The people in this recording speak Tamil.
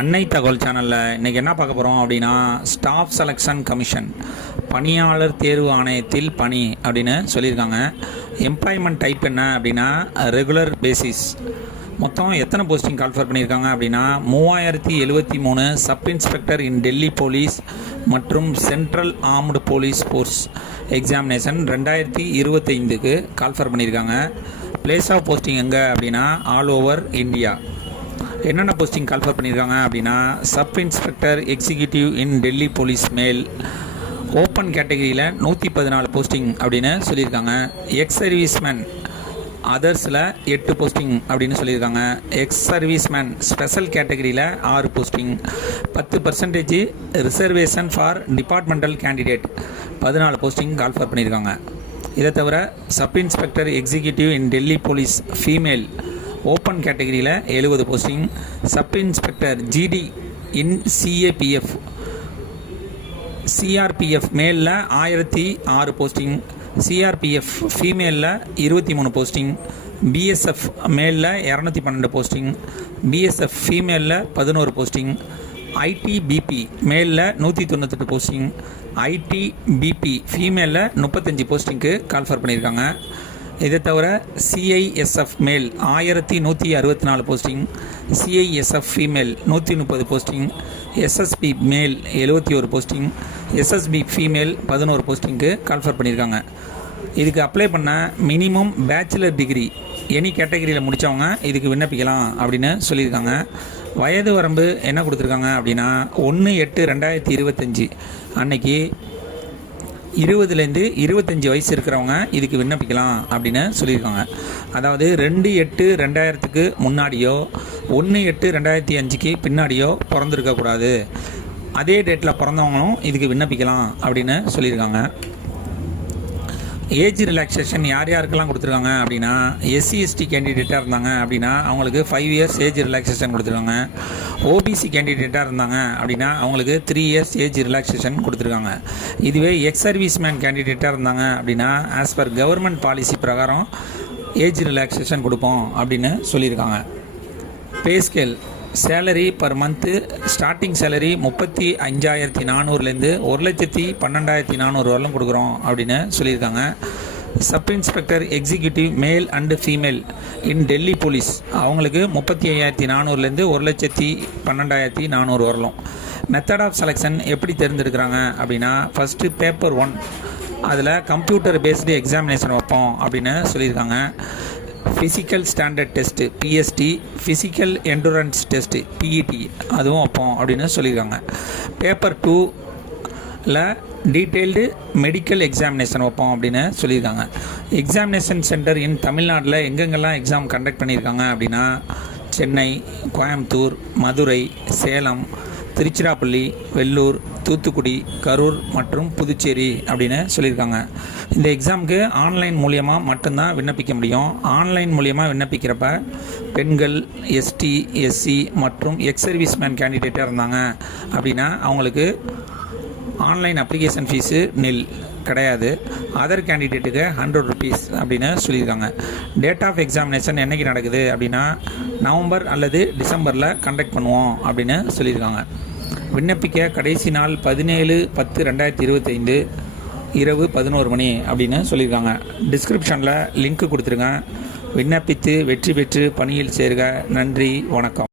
அன்னை தகவல் சேனலில் இன்றைக்கி என்ன பார்க்க போகிறோம் அப்படின்னா, ஸ்டாஃப் செலெக்ஷன் கமிஷன் பணியாளர் தேர்வு ஆணையத்தில் பணி அப்படின்னு சொல்லியிருக்காங்க. எம்ப்ளாய்மெண்ட் டைப் என்ன அப்படின்னா ரெகுலர் பேசிஸ். மொத்தம் எத்தனை போஸ்டிங் கால்ஃபர் பண்ணியிருக்காங்க அப்படின்னா 3073 sub inspector in Delhi police மற்றும் central armed police force examination 2025க்கு கால்ஃபர் பண்ணியிருக்காங்க. பிளேஸ் ஆஃப் போஸ்டிங் எங்கே அப்படின்னா ஆல் ஓவர் இந்தியா. என்னென்ன போஸ்டிங் கால்ஃபர் பண்ணியிருக்காங்க அப்படின்னா sub inspector executive in Delhi police male open கேட்டகரியில் 114 போஸ்டிங் அப்படின்னு சொல்லியிருக்காங்க. எக்ஸ் சர்வீஸ்மேன் அதர்ஸில் 8 போஸ்டிங் அப்படின்னு சொல்லியிருக்காங்க. எக்ஸ் சர்வீஸ்மேன் ஸ்பெஷல் கேட்டகரியில் 6 posting. 10% reservation for departmental candidate 14 posting call for பண்ணியிருக்காங்க. இதை தவிர sub inspector executive in Delhi police female open கேட்டகரியில் 70 posting. Sub inspector GD in CRPF மேலில் 1006 போஸ்டிங். சிஆர்பிஎஃப் ஃபீமேலில் 23 போஸ்டிங். பிஎஸ்எஃப் மேலில் 212 போஸ்டிங். பிஎஸ்எஃப் ஃபீமேலில் 11 போஸ்டிங். ஐடிபிபி மேலில் 198 போஸ்டிங். ஐடிபிபி ஃபீமேலில் 35 போஸ்டிங்க்கு கால்ஃபர் பண்ணியிருக்காங்க. இதை தவிர CISF male 1164 posting. CISF female 130 posting. SSB male 71 posting. SSP female 11 போஸ்டிங்க்கு call for பண்ணியிருக்காங்க. இதுக்கு அப்ளை பண்ண மினிமம் பேச்சுலர் டிகிரி எனி கேட்டகரியில் முடித்தவங்க இதுக்கு விண்ணப்பிக்கலாம் அப்படின்னு சொல்லியிருக்காங்க. வயது வரம்பு என்ன கொடுத்துருக்காங்க அப்படின்னா 1/8/2025 அன்னைக்கு 20லேருந்து 25 வயசு இருக்கிறவங்க இதுக்கு விண்ணப்பிக்கலாம் அப்படின்னு சொல்லியிருக்காங்க. அதாவது 2/8/2000க்கு முன்னாடியோ 1/8/2005க்கு பின்னாடியோ பிறந்திருக்கக்கூடாது. அதே டேட்டில் பிறந்தவங்களும் இதுக்கு விண்ணப்பிக்கலாம் அப்படின்னு சொல்லியிருக்காங்க. ஏஜ் ரிலாக்ஸேஷன் யார் யாருக்கெல்லாம் கொடுத்துருக்காங்க அப்படின்னா எஸ்சி/எஸ்டி கேண்டிடேட்டாக இருந்தாங்க அப்படின்னா அவங்களுக்கு 5 இயர்ஸ் ஏஜ் ரிலாக்ஸேஷன் கொடுத்துருக்காங்க. ஓபிசி கேண்டிடேட்டாக இருந்தாங்க அப்படின்னா அவங்களுக்கு 3 இயர்ஸ் ஏஜ் ரிலாக்ஸேஷன் கொடுத்துருக்காங்க. இதுவே எக்ஸ் சர்வீஸ்மேன் கேண்டிடேட்டாக இருந்தாங்க அப்படின்னா ஆஸ் பர் கவர்மெண்ட் பாலிசி பிரகாரம் ஏஜ் ரிலாக்ஸேஷன் கொடுப்போம் அப்படின்னு சொல்லியிருக்காங்க. Pay scale salary per month starting salary 35,400லேருந்து 1,12,400 வரலும் கொடுக்குறோம் அப்படின்னு சொல்லியிருக்காங்க. Sub inspector executive male and female in Delhi police அவங்களுக்கு 35,400லேருந்து 1,12,400 வரலும். மெத்தட் ஆஃப் செலெக்ஷன் எப்படி தேர்ந்தெடுக்கிறாங்க அப்படின்னா ஃபஸ்ட்டு பேப்பர் 1 அதில் கம்ப்யூட்டர் பேஸ்டு எக்ஸாமினேஷன் வைப்போம் அப்படின்னு சொல்லியிருக்காங்க. Physical standard test PST, physical endurance test PET அதுவும் வைப்போம் அப்படின்னு சொல்லியிருக்காங்க. பேப்பர் 2ல் டீட்டெயில்டு மெடிக்கல் எக்ஸாமினேஷன் வைப்போம் அப்படின்னு சொல்லியிருக்காங்க. எக்ஸாமினேஷன் சென்டர் இன் தமிழ்நாட்டில் எங்கெங்கெல்லாம் எக்ஸாம் கண்டக்ட் பண்ணியிருக்காங்க அப்படின்னா சென்னை, கோயம்புத்தூர், மதுரை, சேலம், திருச்சிராப்பள்ளி, வெள்ளூர், தூத்துக்குடி, கரூர் மற்றும் புதுச்சேரி அப்படின்னு சொல்லியிருக்காங்க. இந்த எக்ஸாமுக்கு ஆன்லைன் மூலியமாக மட்டும்தான் விண்ணப்பிக்க முடியும். ஆன்லைன் மூலியமாக விண்ணப்பிக்கிறப்ப பெண்கள், எஸ்டி, எஸ்சி மற்றும் எக்ஸ் சர்வீஸ்மேன் கேண்டிடேட்டாக இருந்தாங்க அப்படின்னா அவங்களுக்கு ஆன்லைன் அப்ளிகேஷன் ஃபீஸு கிடையாது. அதர் கேண்டிடேட்டுக்கு 100 rupees அப்படின்னு சொல்லியிருக்காங்க. டேட் ஆஃப் எக்ஸாமினேஷன் என்றைக்கு நடக்குது அப்படின்னா நவம்பர் அல்லது டிசம்பரில் கண்டக்ட் பண்ணுவோம் அப்படின்னு சொல்லியிருக்காங்க. விண்ணப்பிக்க கடைசி நாள் 17/10/2025 இரவு 11 மணி அப்படின்னு சொல்லியிருக்காங்க. டிஸ்கிரிப்ஷனில் லிங்க் கொடுத்துருங்க. விண்ணப்பித்து வெற்றி பெற்று பணியில் சேருக. நன்றி, வணக்கம்.